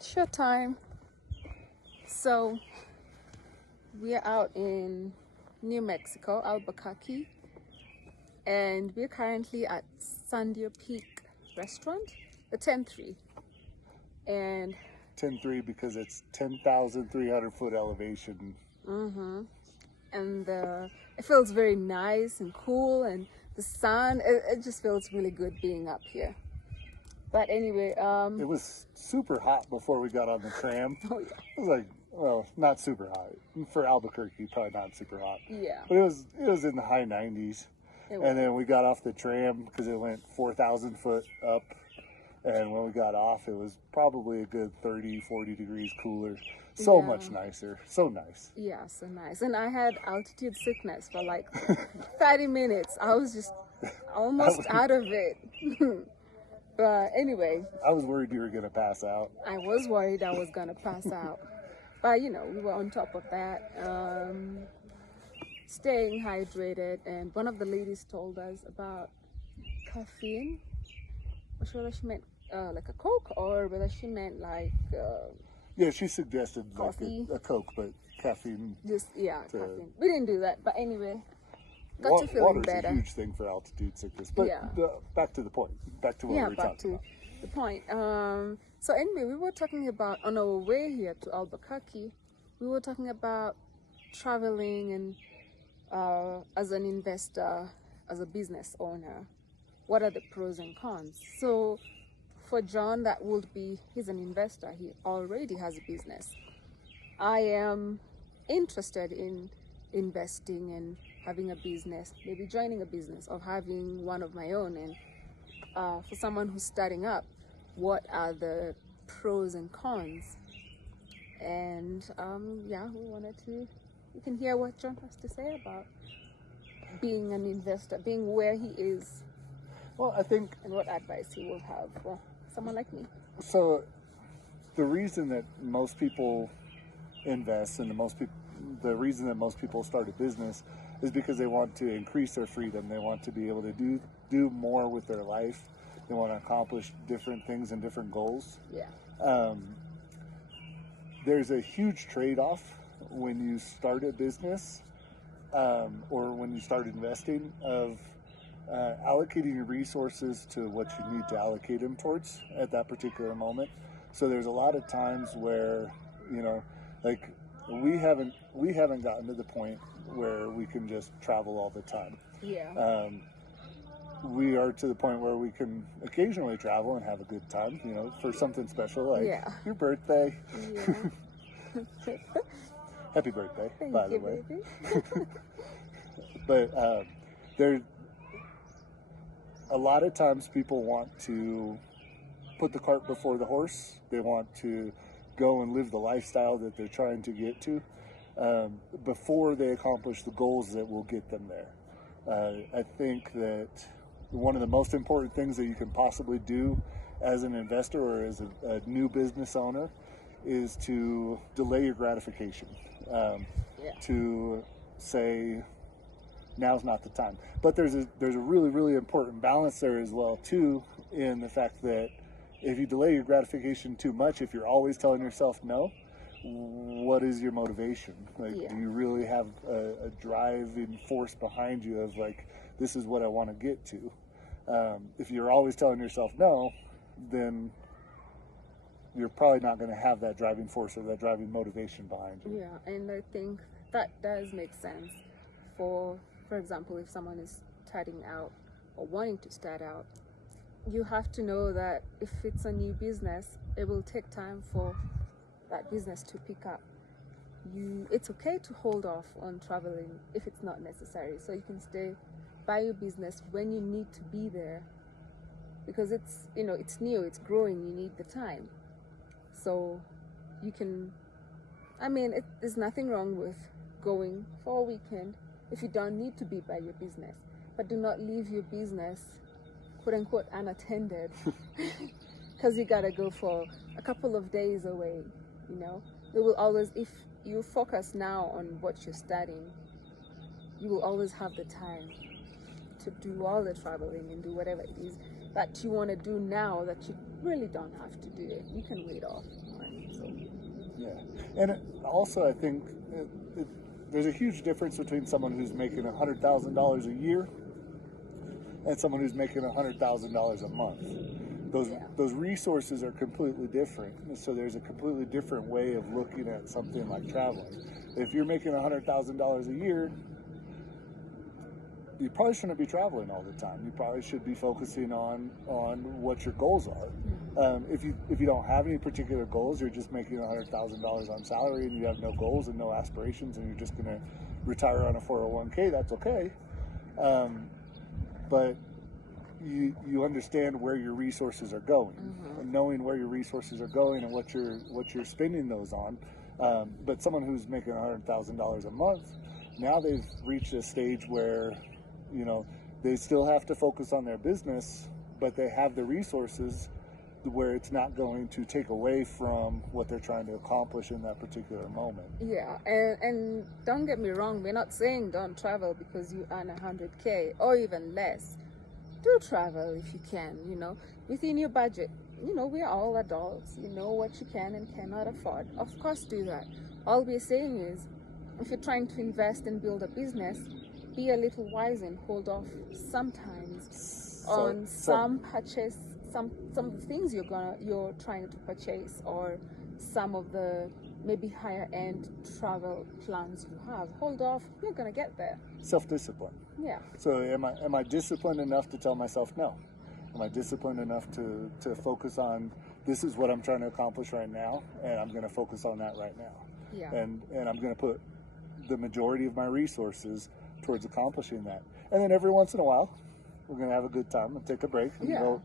Showtime. So we are out in New Mexico, Albuquerque, and we're currently at Sandia Peak Restaurant, the 10-3. And 10.3 because it's 10,300 foot elevation. it feels very nice and cool, and the sun, it just feels really good being up here. But anyway, It was super hot before we got on the tram. oh yeah, It was like, well, not super hot. For Albuquerque, probably not super hot. yeah, But it was in the high 90s. it And was. then we got off the tram because it went 4,000 foot up. And when we got off, it was probably a good 30, 40 degrees cooler. So Yeah. much nicer. So nice. Yeah, so nice. And I had altitude sickness for like 30 minutes. I was just almost out of it. But anyway, I was worried you were going to pass out. I was worried I was gonna pass out. But we were on top of that, staying hydrated. And one of the ladies told us about caffeine, which whether she meant like a Coke or whether she meant like Yeah, she suggested like Coffee. a Coke, but caffeine. caffeine. We didn't do that, but anyway, got to feeling Water's better. a huge thing for altitude sickness. But Yeah. Back to the point. Back to what we were Back talking to about. the point. So anyway, we were talking about on our way here to Albuquerque. We were talking about traveling and as an investor, as a business owner, what are the pros and cons? So for John, that would be he's an investor. He already has a business. I am interested in investing and having a business, maybe joining a business or having one of my own. And for someone who's starting up, what are the pros and cons? And we can hear what John has to say about being an investor, being where he is, Well, I think and what advice he will have for someone like me. so. The reason that most people invest and the reason that most people start a business is because they want to increase their freedom. They want to be able to do more with their life. They want to accomplish different things and different goals. Yeah. There's a huge trade-off when you start a business or when you start investing of allocating your resources to what you need to allocate them towards at that particular moment. So there's a lot of times where, like we haven't gotten to the point where we can just travel all the time. Yeah. We are to the point where we can occasionally travel and have a good time, for something special like your birthday. Yeah. Happy birthday, Thank by you, the way. baby. But there, a lot of times people want to put the cart before the horse. They want to go and live the lifestyle that they're trying to get to before they accomplish the goals that will get them there. I think that one of the most important things that you can possibly do as an investor or as a new business owner is to delay your gratification. To say now's not the time. But there's a really, really important balance there as well too, in the fact that if you delay your gratification too much, if you're always telling yourself no, what is your motivation? Like, do you really have a driving force behind you of like, this is what I want to get to? If you're always telling yourself no, then you're probably not going to have that driving force or that driving motivation behind you. Yeah, and I think that does make sense for example, if someone is starting out or wanting to start out, you have to know that if it's a new business, it will take time for that business to pick up. It's okay to hold off on traveling if it's not necessary, so you can stay by your business when you need to be there, because it's it's new, it's growing, you need the time. So you can, there's nothing wrong with going for a weekend if you don't need to be by your business, but do not leave your business quote unquote unattended because you gotta go for a couple of days away. They will always, if you focus now on what you're studying, you will always have the time to do all the traveling and do whatever it is that you want to do now that you really don't have to do it. You can wait off. Right? So, Yeah, and also I think there's a huge difference between someone who's making $100,000 a year and someone who's making $100,000 a month. Those resources are completely different. So there's a completely different way of looking at something like traveling. If you're making $100,000 a year, you probably shouldn't be traveling all the time. You probably should be focusing on what your goals are. If you don't have any particular goals, you're just making $100,000 on salary and you have no goals and no aspirations, and you're just going to retire on a 401k. That's okay, but you understand where your resources are going, and knowing where your resources are going and what you're spending those on. But someone who's making $100,000 a month, now they've reached a stage where, you know, they still have to focus on their business, but they have the resources where it's not going to take away from what they're trying to accomplish in that particular moment. Yeah, and don't get me wrong, we're not saying don't travel because you earn 100K or even less. Do travel if you can, you know, within your budget. You know, we're all adults. You know what you can and cannot afford. Of course, do that. All we're saying is, if you're trying to invest and build a business, be a little wise and hold off sometimes on some purchase, some of the things you're trying to purchase, or some of the maybe higher end travel plans you have. Hold off. You're gonna get there. Self-discipline. Yeah. So am I disciplined enough to tell myself no? Am I disciplined enough to focus on, this is what I'm trying to accomplish right now, and I'm going to focus on that right now. Yeah. And I'm going to put the majority of my resources towards accomplishing that. And then every once in a while, we're going to have a good time and take a break and